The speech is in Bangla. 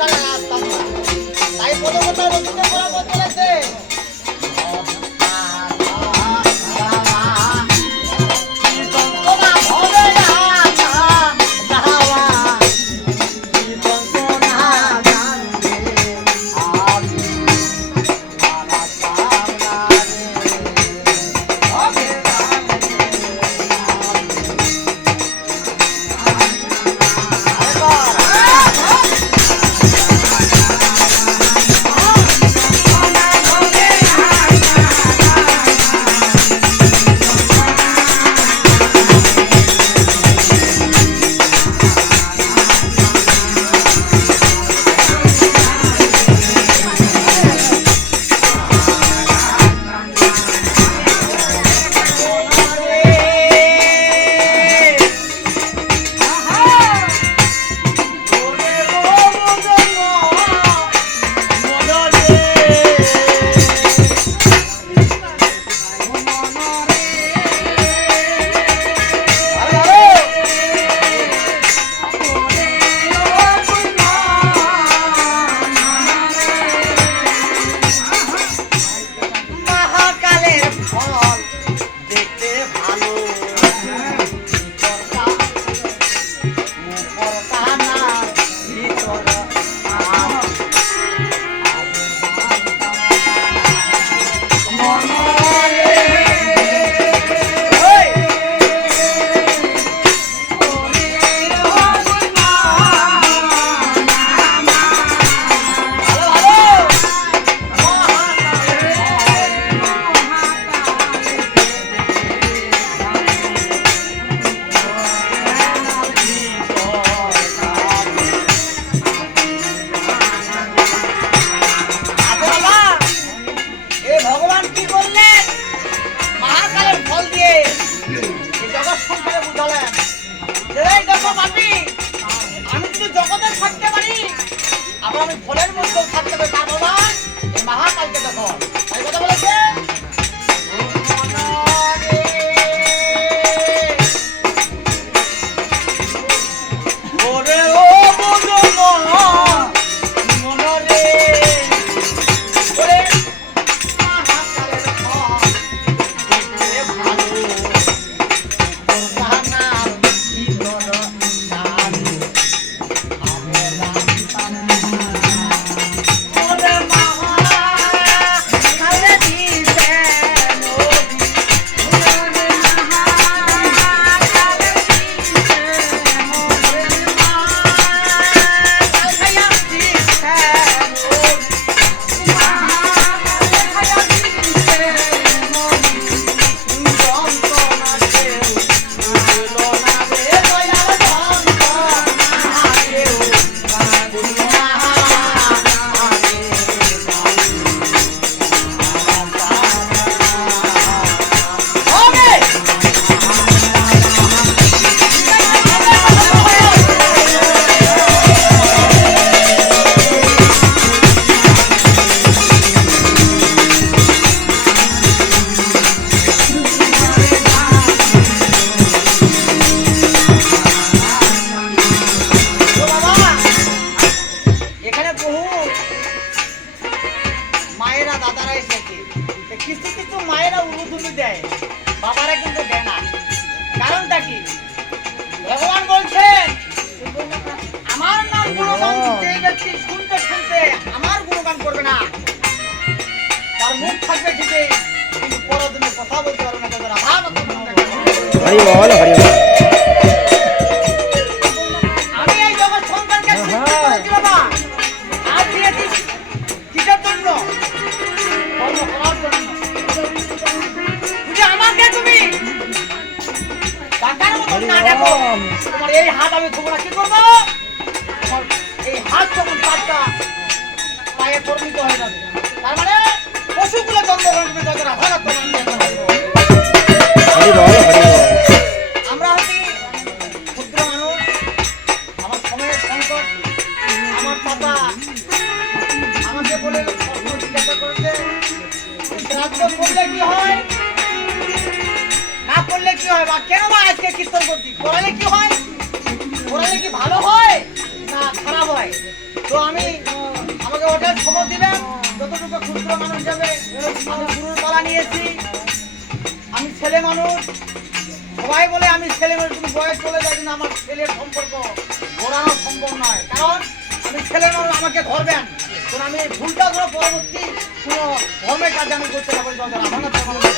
সংসারে রাস্তা তাই কোনো কথা রচিত করা বলতে লাগছে। আমি ফলের মধ্যে থাকতে হবে তার প্রমাণ এই মহাকালকে দেখো তাই কথা বলেছে। ভগবান বলছেন আমার নাম গুণগান যে ব্যক্তি শুনতে শুনতে আমার গুণগান করবে না তার মুখ থাকবে ঠিকই কিন্তু পরদিনে কথা বলতে পারবে না তাদের আধার হরি বল হরি বল। আমি এই জগৎ সংসারকে সৃষ্টি করেছি বাবা আজ দিয়েছি কিসের জন্য কর্ম করার জন্য আমাকে তুমি টাকার মতন না দেখো তোমার এই হাত আমি তোমরা কি করবো তোমার এই হাত যখন কাটটা পায়ে পরিণত হয়ে যাবে তার মানে পশুগুলো জন্মগ্রহণ করবে যত রাধারাত আমরা হচ্ছি ক্ষুদ্র মানুষ আমার সময়ের সংকট আমার চাচা আমাকে বলে প্রশ্ন জিজ্ঞাসা করেছে শ্রাদ্ধ করলে কি হয় না করলে কি হয় বা কেন বা আজকে কীর্তন করছি করালে কি হয় করালে কি ভালো হয় না খারাপ হয় তো আমি আমাকে ওটার সময় দিলেন, যতটুকু ক্ষুদ্র মানুষ যাবে। আমি গুরুর পালা নিয়েছি, আমি ছেলে মানুষ। সবাই বলে আমি ছেলে মানুষ, কিন্তু বয়স চলে যায়, কিন্তু আমার ছেলের সম্পর্ক ঘোরানো সম্ভব নয়, কারণ আমি ছেলে মানুষ, আমাকে ধরবেন। কারণ আমি ভুলটা ধরো পরবর্তী কোনো ধর্মের কাজে আমি করতে পারবো।